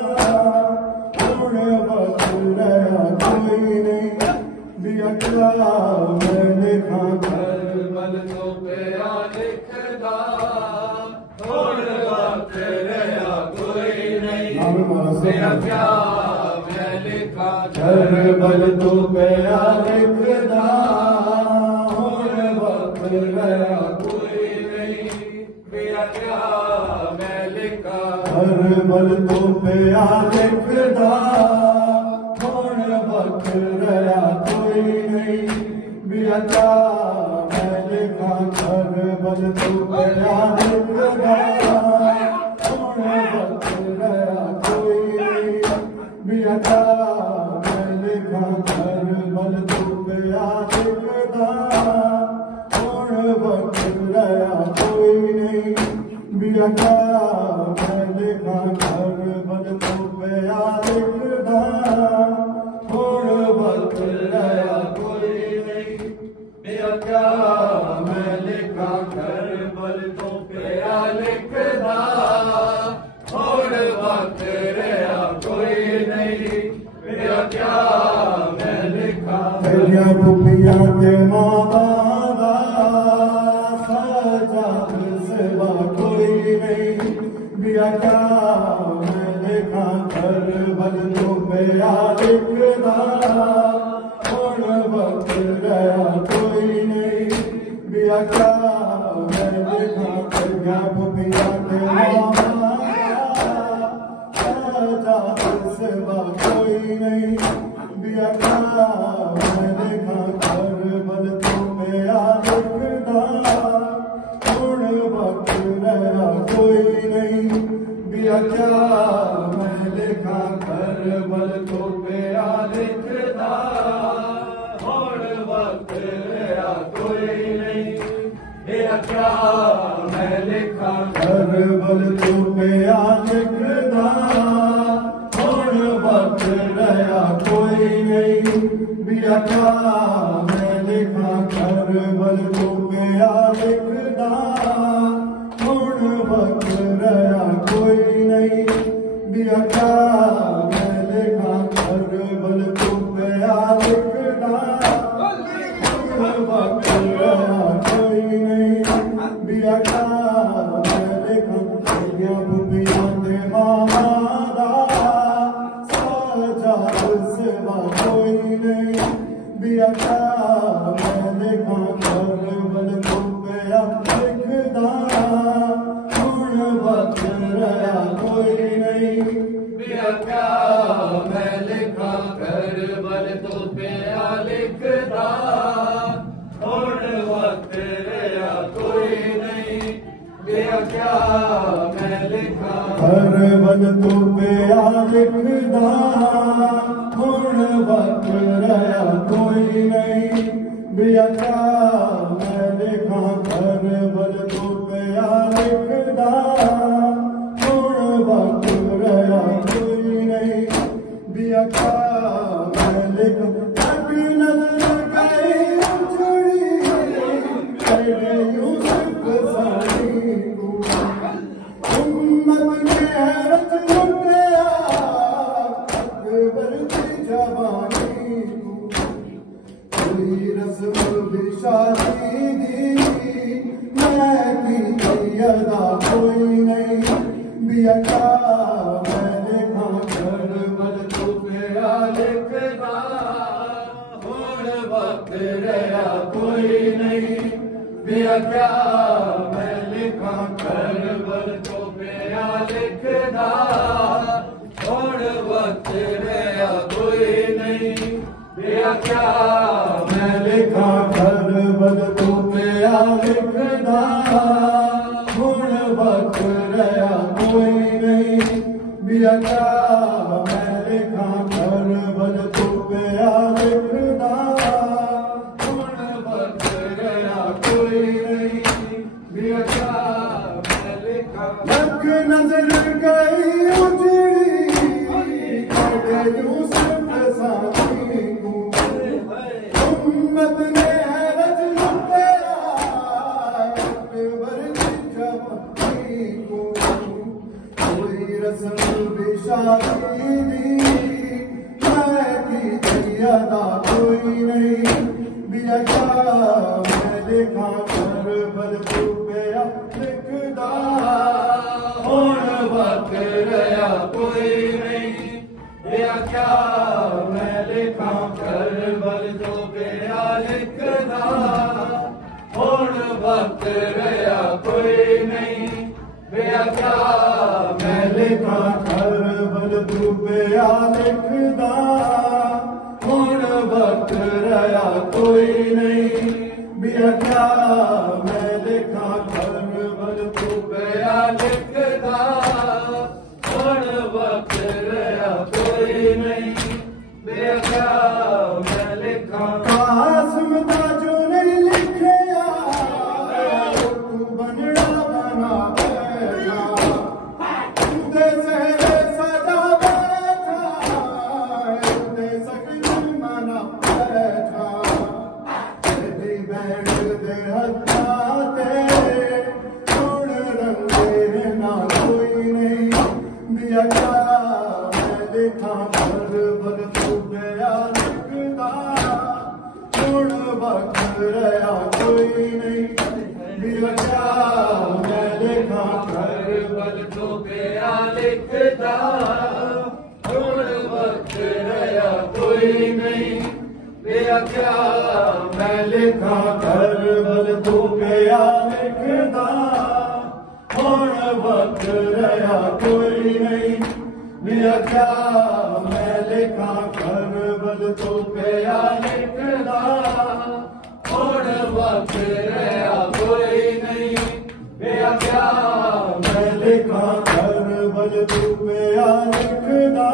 गुण वक्त रहा कोई नहीं बेअका मैं लिखा करबल तो पे लिखना गुण वक्त रहा कोई नहीं बेअका मैं लिखा करबल तो पे लिखना गुण वक्त रहा कोई नहीं बेअका मैं लिखा करबल तो पे लिखना गुण वक्त रहा कोई नहीं बेअका मैं लिखा करबल तो पे लिखना गुण वक्त रहा कोई नहीं बेअका मैं लिखा करबल तो पे लिखना गुण वक्त रहा कोई नहीं बेअका मैं लिखा करबल तो पे लिखना गुण वक्त रहा कोई नहीं बेअका मैं लिखा करबल तो पे लिखना गुण वक्त रहा कोई नहीं बेअका मैं लिखा पुपिया के मादा सजाद सिवा कोई नहीं बेअका मैं लिखा करबल तो पे लिखना गुण वक्त रहा कोई नहीं बेअका मैं लिखा करगा पुपिया के मादा सजाद सिवा कोई नहीं बेअका मैं लिखा करबल तो पे लिखना गुण वक्त रहा कोई नहीं बेअका मैं लिखा करबल तो पे लिखना गुण वक्त रहा कोई नहीं बेअका मैं लिखा करबल तो पे लिखना गुण वक्त रहा कोई नहीं बिया क्या मैं लिखा करबल तो गया लिखदा हुण वक्त रहा कोई नहीं बिया क्या मैं लिखा करबल तो गया लिखदा हुण वक्त रहा कोई नहीं बिया क्या मैं लिखा बुबिया दे मामा कोई नहीं बिया क्या मैं लिखा करबल तो गया लिखदा हुण वक्त रहा कोई नहीं बिया क्या मैं लिखा करबल तो गया लिखदा हुण वक्त रहा कोई नहीं बिया क्या मैं लिखा करबल तो गया लिखदा हुण वक्त रहा कोई नहीं बिया क्या मैं लिखा करबल तो गया लिखदा हुण वक्त रहा कोई नहीं बिया क्या मैं लिखा अभी नजर गई उजड़ी तेरे यूसुफ सानी उम्मत ने हैरत लुटिया अकबर की जवानी कोई रस्म भी शादी दी मैं की अदा कोई नहीं बिया क्या मैं लिखा करबल तो गया लिखदा हुण वक्त रहा कोई नहीं बिया क्या मैं लिखा करबल तो गया लिखदा हुण वक्त रहा कोई नहीं बिया क्या मैं लिखा करबल तो गया लिखदा हुण वक्त रहा कोई नहीं बिया क्या मैं लिखा करबल तो गया लिखदा हुण वक्त रहा कोई नहीं बिया क्या मैं लिखा लग नजर गई उजड़ी तेरे यूसुफ सानी उम्मत ने हैरत लुटिया अकबर की जवानी को कोई रस्म भी शादी दी मैं की अदा कोई नहीं बिया क्या मैं लिखा करबल तो गया लिखदा हुण वक्त रहा कोई नहीं बिया क्या मैं लिखा करबल तो गया लिखदा हुण वक्त रहा कोई नहीं बिया क्या मैं लिखा करबल तो गया लिखदा हुण वक्त रहा कोई नहीं बिया क्या मैं लिखा करबल तो गया लिखदा हुण वक्त रहा कोई नहीं बिया क्या मैं लिखा कासिम दा जो नहीं लिखिया तू बनड़ा बना बैठा उदे सहरे सजा बैठा उदे सकल मना बैठा तेरी बैठ दे हत्था ते छोड़ रंगे ना कोई नहीं बिया क्या मैं लिखा करबल तो गया लिखदा हुण वक्त रहा कोई नहीं बिया क्या मैं लिखा करबल तो गया लिखदा हुण वक्त रहा कोई नहीं बिया क्या मैं लिखा करबल तो गया लिखदा हुण वक्त रहा कोई नहीं बिया क्या मैं लिखा करबल तो गया लिखदा हुण वक्त रहा कोई नहीं बिया क्या मैं लिखा करबल तो गया लिखदा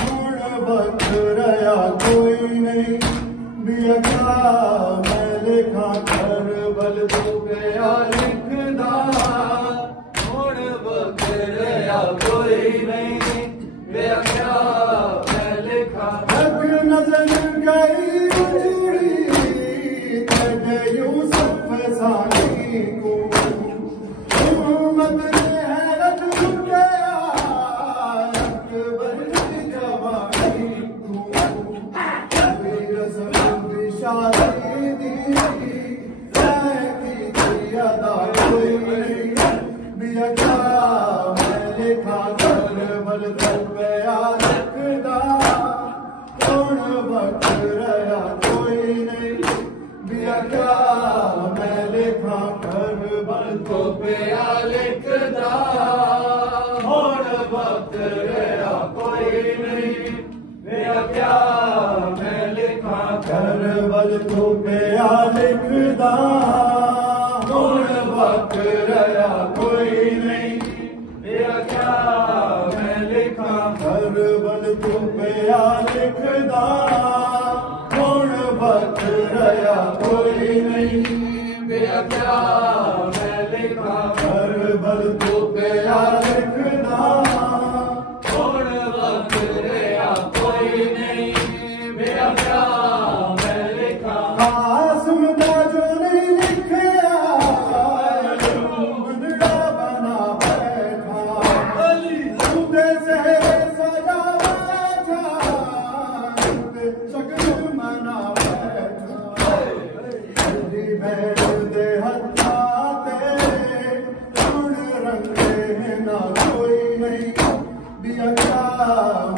हुण वक्त रहा कोई नहीं बिया क्या मैं लिखा करबल तो गया लिखदा हुण वक्त रहा कोई नहीं बिया क्या मैं लिखा नजर लिखदा हुण वक्त रहा कोई नहीं मेरा क्या मैं लिखा हर बल तू पिया लिखदा हुण वक्त रहा कोई नहीं मेरा क्या मैं लिखा हर बल तू पिया लिखदा हुण वक्त रहा कोई नहीं मेरा क्या मैं लिखा कासिम दा जो नहीं लिखया बंदड़ा बना बैठा उदे से सजा बैठा शकल मना बैठा बैठ दे हत्था ते हुण रंगे ना कोई नहीं दिया क्या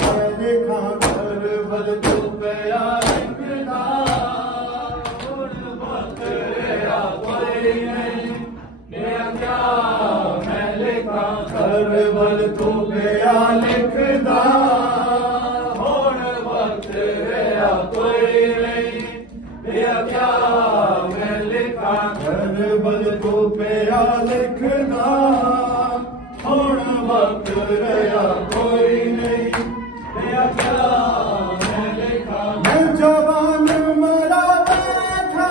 मैं लिखा कर बल तू पिया लिखदा हुण वक्त रहा कोई नहीं मेरा क्या मैं लिखा कर बल तू पिया लिखदा हुण वक्त रहा कोई नहीं मेरा क्या मैं लिखा कर बल तू पिया लिखदा हुण वक्त रहा कोई नहीं मेरा क्या मैं लिखा मैं जवान मरा बैठा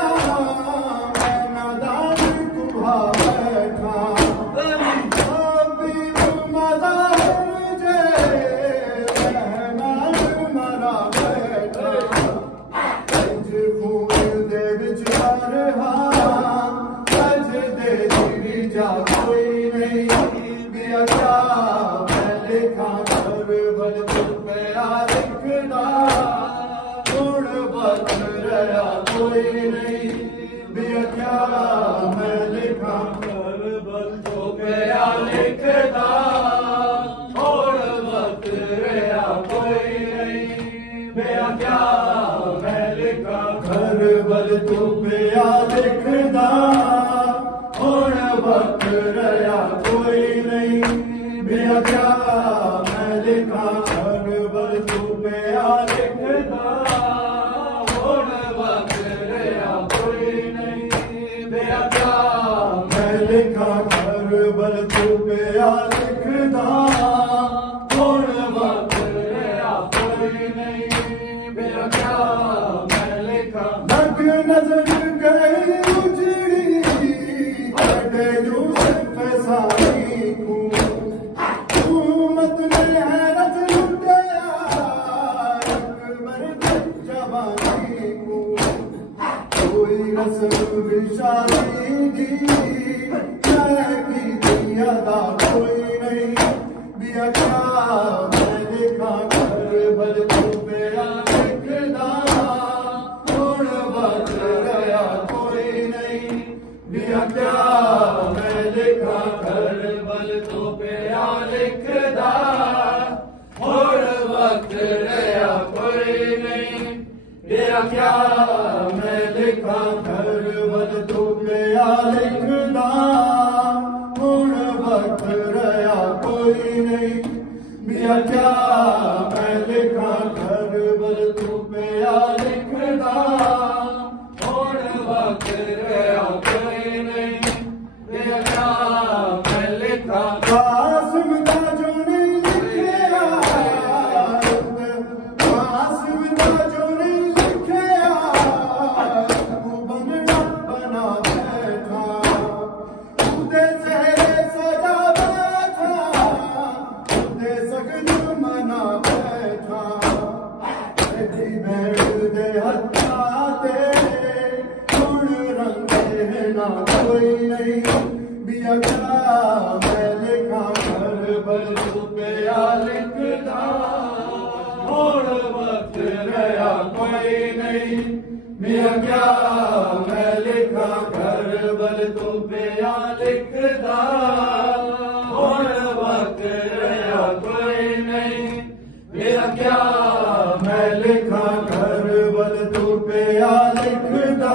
मैं नादान कुहा बैठा अभी मजा जे मैं मरा बैठा खून दे विचार अज दे जी जा कोई नहीं बिया क्या मैं लिखा कर बल तू पिया लिखदा हुण वक्त रहा कोई नहीं बिया क्या मैं लिखा कर बल तू पिया लिखदा हुण वक्त रहा कोई नहीं बिया क्या मैं लिखा कर बल तू पिया लिखदा हुण वक्त रहा कोई नहीं बिया क्या मैं लिखा कर बल तू पिया लिखदा हुण वक्त रहा कोई नहीं बिया क्या मैं लिखा कर बल तू पिया लिखदा हुण वक्त रहा कोई नहीं बिया क्या मैं लिखा लग नजर गई उजड़ी बड़े यूसुफ साई को हुकूमत में हैरत लुटाया अकबर जवानी को कोई रस्म विशाली दी की अदा कोई नहीं बिया क्या मैं लिखा कर बल तू पिया लिखदा हुण वक्त रहा कोई नहीं बिया क्या मैं लिखा कर बल तू पिया लिखदा हुण वक्त रहा कोई नहीं बिया क्या मैं लिखा कर बल तू पिया लिखदा हुण वक्त रहा कोई नहीं बिया क्या मैं लिखा कर बल तू पिया लिखदा हुण वक्त रहा कोई नहीं बिया क्या मैं लिखा कासिम दा जो नहीं लिखया कासिम दा जो नहीं लिखया वो बंगड़ा बना बैठा उदे से सजा बैठा उदे सकल मना बैठा बैठ दे हत्था ते हुण रंगे ना कोई नहीं बिया क्या मैं लिखा कर बल तू पिया लिखदा हुण वक्त रहा कोई नहीं बिया क्या मैं लिखा कर बल तू पिया लिखदा हुण वक्त रहा कोई नहीं बिया क्या मैं लिखा कर बल तू पिया लिखदा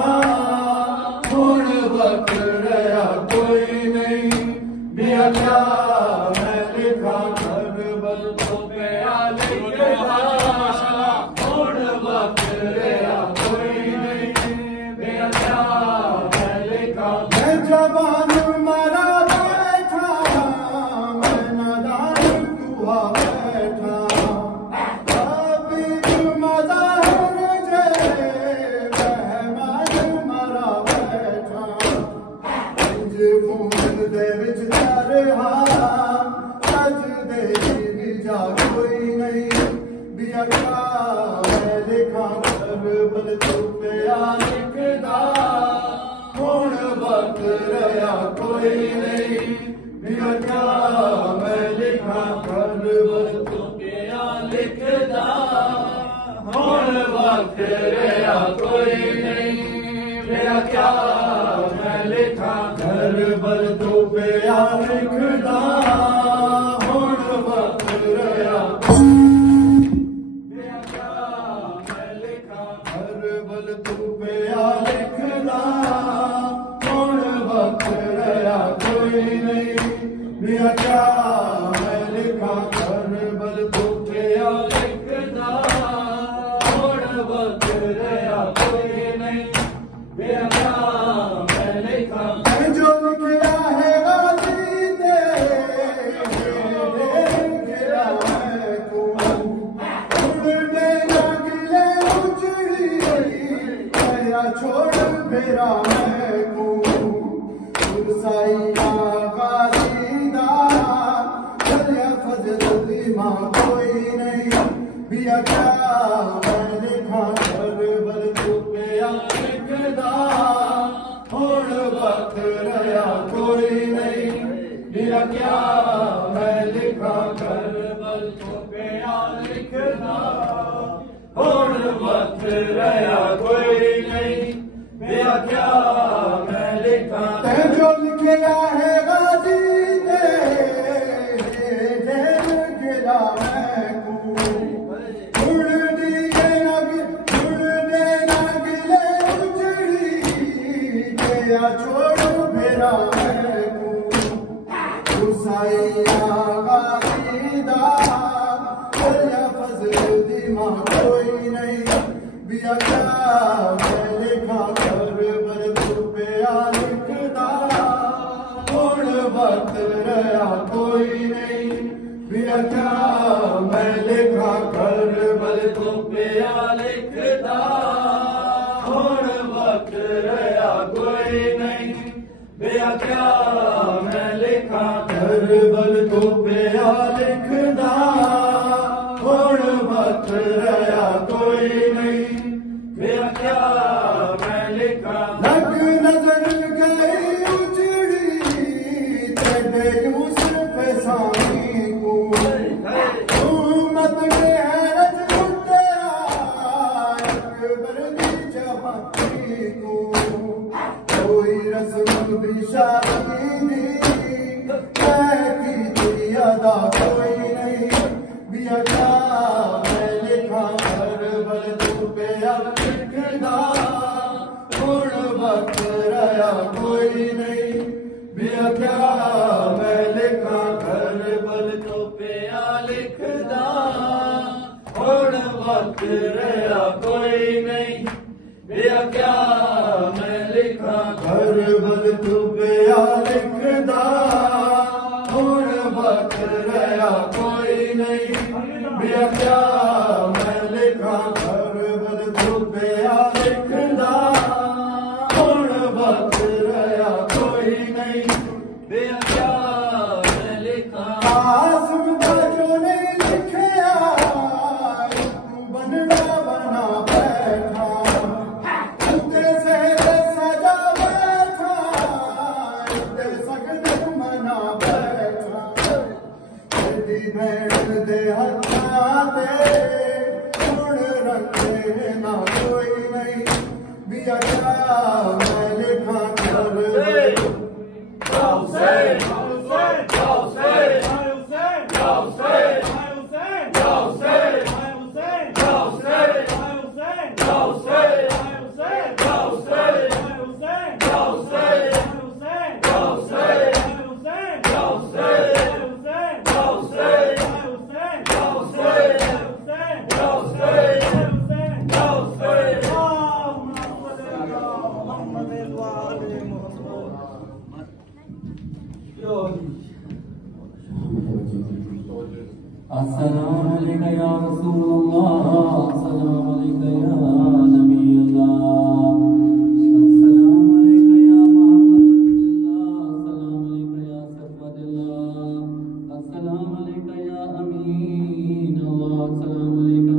हुण वक्त रहा कोई नहीं बिया क्या मैं लिखा कर बल तू पिया लिखदा हुण वक्त रहा कोई नहीं बिया क्या मैं क्या मैं लिखा करबल तो पिया लिखदा हुण वक्त रहा कोई नहीं बिया क्या मैं लिखा करबल तो पिया लिखदा हुण वक्त रहा कोई नहीं बिया क्या मैं लिखा करबल तो पिया लिखदा हुण वक्त रहा करबल तू पिया लिखदा हुण वक्त रहा कोई नहीं बिया क्या मैं लिखा करबल तू पिया लिखदा हुण वक्त रहा कोई नहीं बिया क्या मैं लिखा जो लिखा है गाजी ते गिरा है तू उड़ने लगे उजड़ी गया छोड़ मेरा है तू साईया गाजीदा चलिया फजल दी मां कोई नहीं बिया क्या मैं लिखा करबल तू पिया लिखदा हुण वक्त रहा कोई नहीं बिया क्या मैं लिखा करबल तू पिया लिखदा हुण वक्त रहा कोई नहीं बिया क्या मैं लिखा जो लिखा है गाजी ते गिरा है तू उड़ने लगे उजड़ी गया छोड़ मेरा है तू साईया गाजीदा चलिया फजल दी मां कोई नहीं बिया क्या मैं लिखा करबल तू पिया लिखदा हुण वक्त रहा कोई नहीं बिया क्या मैं लिखा करबल तू पिया लिखदा हुण वक्त रहा कोई नहीं बिया क्या मैं लिखा करबल तू पिया लिखदा हुण वक्त रहा कोई नहीं बिया क्या मैं लिखा लग नजर गई उजड़ी तेरे यूसुफ सामी को उम्मत में हैरत लुटिया अकबर की जवानी को कोई रस्म भी शादी की अदा कोई नहीं बिया क्या मैं लिखा करबल तू पिया लिखदा हुण वक्त रहा कोई नहीं बिया क्या मैं लिखा करबल तू पिया लिखदा हुण वक्त रहा कोई नहीं बिया क्या मैं लिखा करबल तू पिया लिखदा हुण वक्त रहा कोई नहीं बिया क्या मैं लिखा करबल तू पिया लिखदा हुण वक्त रहा कोई नहीं बिया क्या मैं लिखा आज़म दा जो नहीं लिखिया तू बनड़ा बना बैठा उते से सजा बैठा उते सगन मना बैठा तेरी भेड़ दे हत्था दे हुण रखे ना कोई नहीं बिया क्या मैं लिखा करबल अस्सलामु अलैका या रसूलल्लाह, अस्सलामु अलैका या नबी अल्लाह, अस्सलामु अलैका या मुहम्मद रसूलुल्लाह, अस्सलामु अलैका या सफ़वतुल्लाह, अस्सलामु अलैका या अमीन अल्लाह, अस्सलामु अलैका व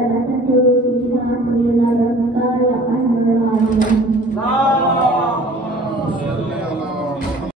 Allah